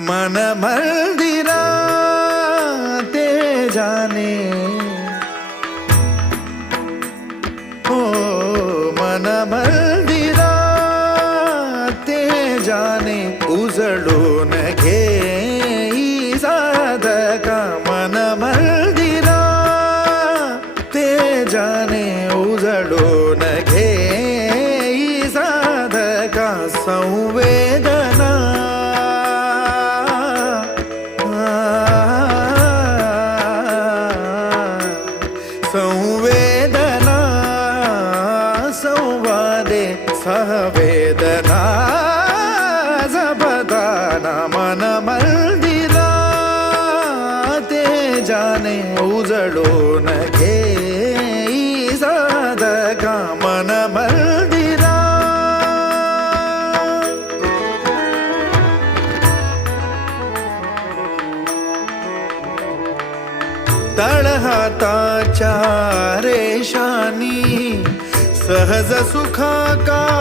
मन मंदिरा ते जाणे हो मन मंदिरा ते जाणे उजळून घेई साधका मन मंदिरा ते जाणे उजळून घेई साधका संवेदना संवेदना संवादे सहवेदना जपताना मन मंदिरा ते जाणे उजळून घेई साधका मन मंदिरा तळहाताच्या रेषानी सहज सुखाकार